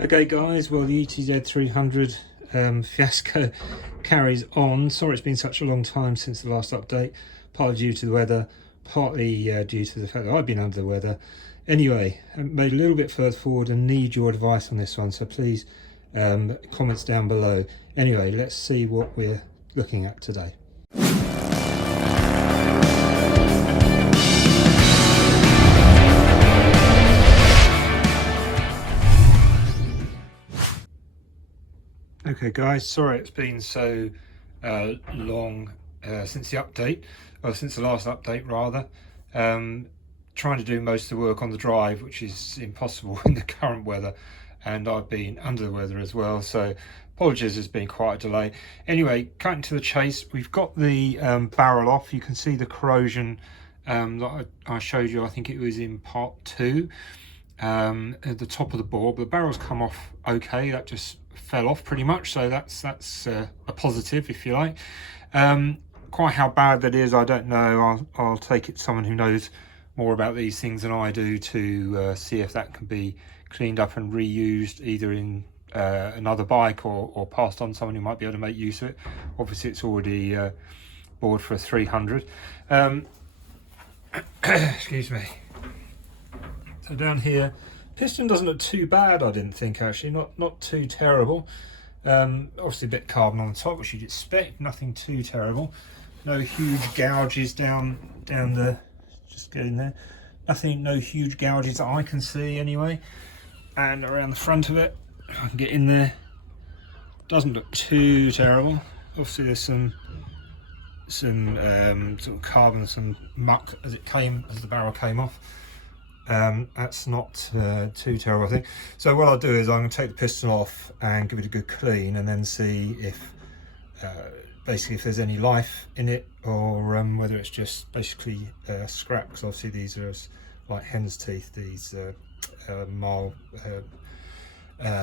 Okay guys, well the ETZ300 fiasco carries on. Sorry it's been such a long time since the last update, partly due to the weather, partly due to the fact that I've been under the weather. Anyway, I made a little bit further forward and need your advice on this one, so please comments down below. Anyway, let's see what we're looking at today. Okay guys, sorry it's been so long since the update, or since the last update rather. Trying to do most of the work on the drive, which is impossible in the current weather, and I've been under the weather as well, so apologies, there's been quite a delay. Anyway, cutting to the chase, we've got the barrel off. You can see the corrosion that I showed you, I think it was in part 2, at the top of the bore, but the barrel's come off okay. That just fell off pretty much, so that's a positive, if you like. Quite how bad that is, I don't know. I'll take it to someone who knows more about these things than I do to see if that can be cleaned up and reused either in another bike or passed on to someone who might be able to make use of it. Obviously it's already bored for a 300. Excuse me. So down here, piston doesn't look too bad, I didn't think, actually, not too terrible. Obviously a bit carbon on the top, which you'd expect, nothing too terrible. No huge gouges down the, just get in there. No huge gouges that I can see anyway. And around the front of it, if I can get in there, doesn't look too terrible. Obviously there's some sort of carbon, some muck as the barrel came off. That's not too terrible, I think. So what I'll do is I'm going to take the piston off and give it a good clean, and then see if basically if there's any life in it, or whether it's just basically scrap, because obviously these are like hen's teeth, these mild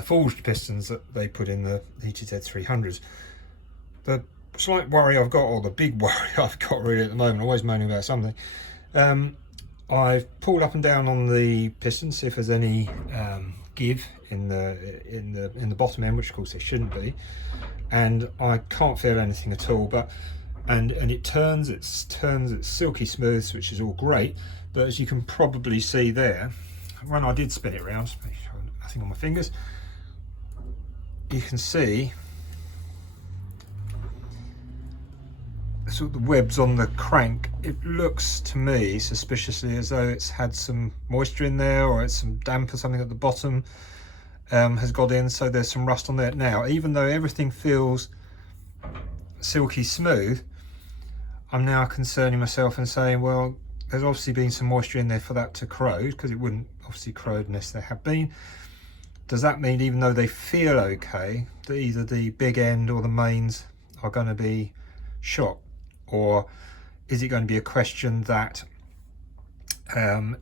forged pistons that they put in the ETZ300s. The slight worry I've got, or the big worry I've got really at the moment, always moaning about something, I've pulled up and down on the piston, see if there's any give in the bottom end, which of course there shouldn't be, and I can't feel anything at all. But and it turns, it's silky smooth, which is all great. But as you can probably see there, when I did spin it around, make sure nothing on my fingers, you can see sort of the webs on the crank. It looks to me suspiciously as though it's had some moisture in there, or it's some damp or something at the bottom has got in, so there's some rust on there. Now, even though everything feels silky smooth, I'm now concerning myself and saying, well, there's obviously been some moisture in there for that to corrode, because it wouldn't obviously corrode unless there had been. Does that mean even though they feel okay, that either the big end or the mains are going to be shot? Or is it going to be a question that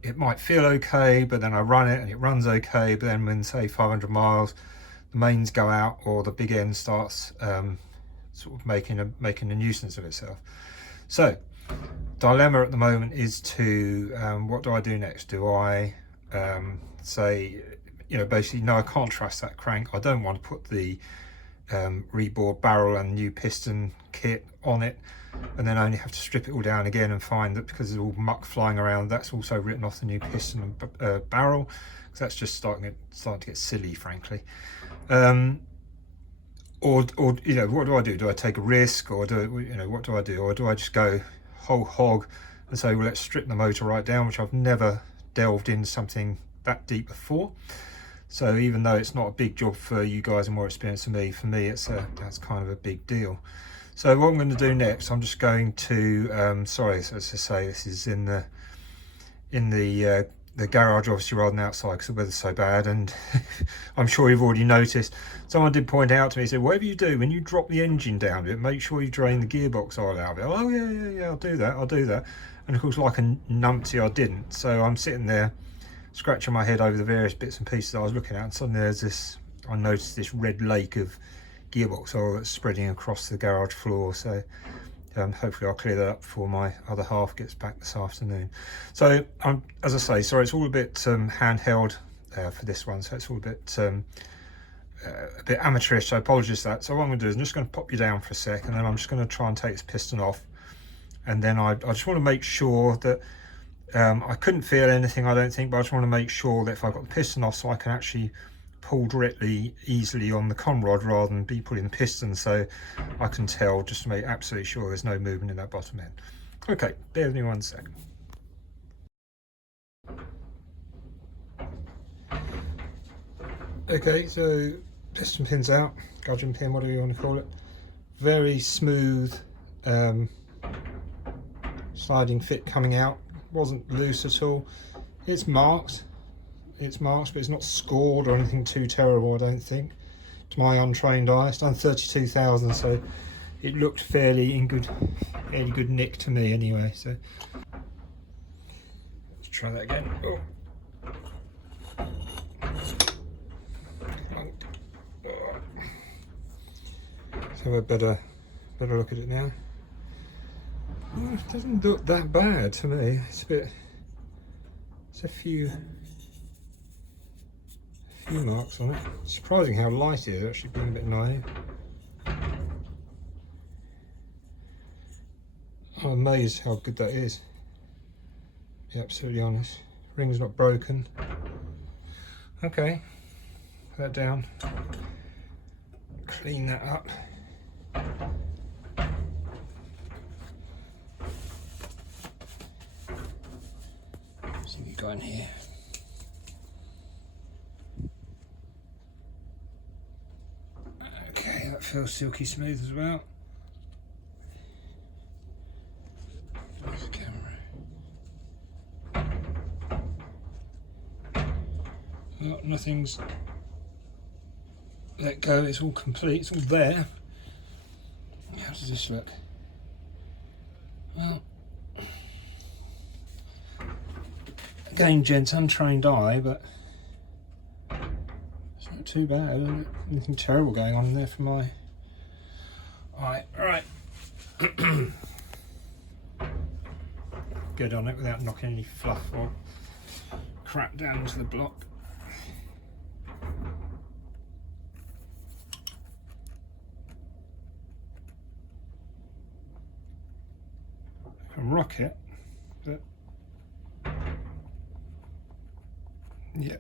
it might feel okay, but then I run it and it runs okay, but then when, say, 500 miles, the mains go out, or the big end starts sort of making a nuisance of itself? So, dilemma at the moment is to what do I do next? Do I say, basically, no, I can't trust that crank. I don't want to put the rebored barrel and new piston kit on it, and then only have to strip it all down again and find that because there's all muck flying around, that's also written off the new piston and barrel, because that's just starting to get silly, frankly. Or what do I do? Do I take a risk, or what do I do? Or do I just go whole hog and say, well, let's strip the motor right down, which I've never delved into something that deep before. So even though it's not a big job for you guys and more experienced than me, for me that's kind of a big deal. So what I'm going to do next, I'm just going to sorry, as I say, this is in the garage, obviously, rather than outside, because the weather's so bad. And I'm sure you've already noticed, someone did point out to me, he said, whatever you do, when you drop the engine down a bit, make sure you drain the gearbox oil out of it. Oh yeah, I'll do that. And of course, like a numpty, I didn't. So I'm sitting there scratching my head over the various bits and pieces I was looking at, and suddenly I noticed this red lake of gearbox oil that's spreading across the garage floor. So hopefully I'll clear that up before my other half gets back this afternoon. So as I say, sorry, it's all a bit handheld for this one, so it's all a bit a bit amateurish, so apologies for that. So what I'm going to do is I'm just going to pop you down for a sec, and then I'm just going to try and take this piston off, and then I just want to make sure that I couldn't feel anything, I don't think, but I just want to make sure that if I've got the piston off, so I can actually pull directly easily on the con rod rather than be pulling the piston, so I can tell, just to make absolutely sure there's no movement in that bottom end. Okay, bear with me 1 second. Okay, so piston pin's out, gudgeon pin, whatever you want to call it. Very smooth sliding fit coming out, wasn't loose at all. It's marked, but it's not scored or anything too terrible, I don't think, to my untrained eye. It's done 32,000, so it looked fairly good nick to me anyway. So let's try that again. Oh. Let's have a better look at it now. Oh, it doesn't look that bad to me. It's a few marks on it. It's surprising how light it is, actually being a bit naive. I'm amazed how good that is. To be absolutely honest. Ring's not broken. Okay, put that down. Clean that up. See what you got in here. Okay, that feels silky smooth as well. There's the camera. Well, nothing's let go, it's all complete, it's all there. How does this look? Well, again, gents, untrained eye, but it's not too bad. Anything terrible going on in there for my eye. Right. Good on it without knocking any fluff or crap down into the block. I can rock it, but yeah.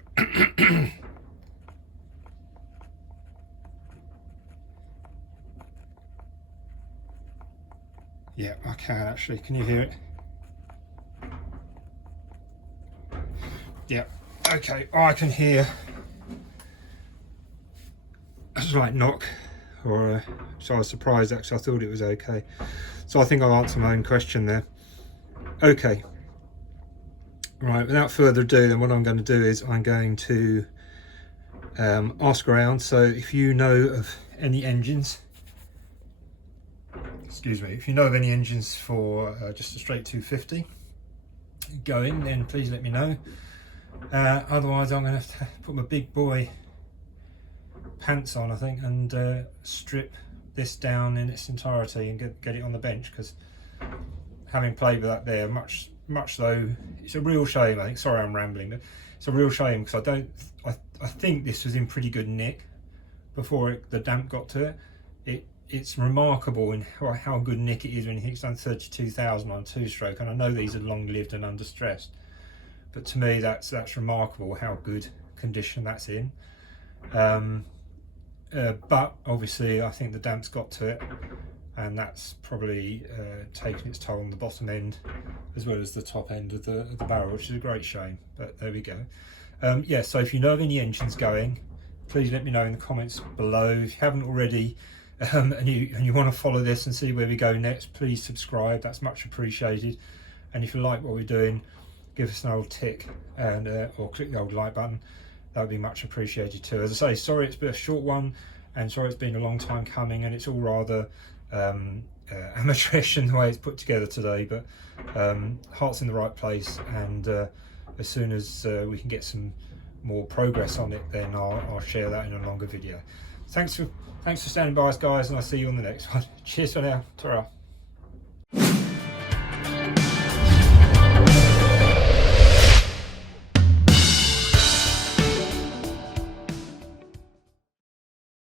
Yeah, I can actually. Can you hear it? Yeah. Okay. Oh, I can hear a slight knock, or so I was surprised actually. I thought it was okay. So I think I'll answer my own question there. Okay. Right. Without further ado, then what I'm going to do is I'm going to ask around. So if you know of any engines. Excuse me, if you know of any engines for just a straight 250 going, then please let me know. Otherwise I'm going to have to put my big boy pants on, I think, and strip this down in its entirety and get it on the bench, because having played with that there, much though, it's a real shame, I think. Sorry I'm rambling, but it's a real shame, because I think this was in pretty good nick before the damp got to it. It's remarkable in how good nick it is when it's done 32,000 on two-stroke, and I know these are long-lived and under stress, but to me that's remarkable how good condition that's in. But obviously I think the damp's got to it, and that's probably taken its toll on the bottom end as well as the top end of the barrel, which is a great shame, but there we go. Yeah, so if you know of any engines going, please let me know in the comments below. If you haven't already, and you want to follow this and see where we go next, please subscribe, that's much appreciated. And if you like what we're doing, give us an old tick and or click the old like button, that would be much appreciated too. As I say, sorry it's been a short one, and sorry it's been a long time coming, and it's all rather amateurish in the way it's put together today, but heart's in the right place, and as soon as we can get some more progress on it, then I'll share that in a longer video. Thanks for standing by us, guys, and I'll see you on the next one. Cheers for now. Ta-ra.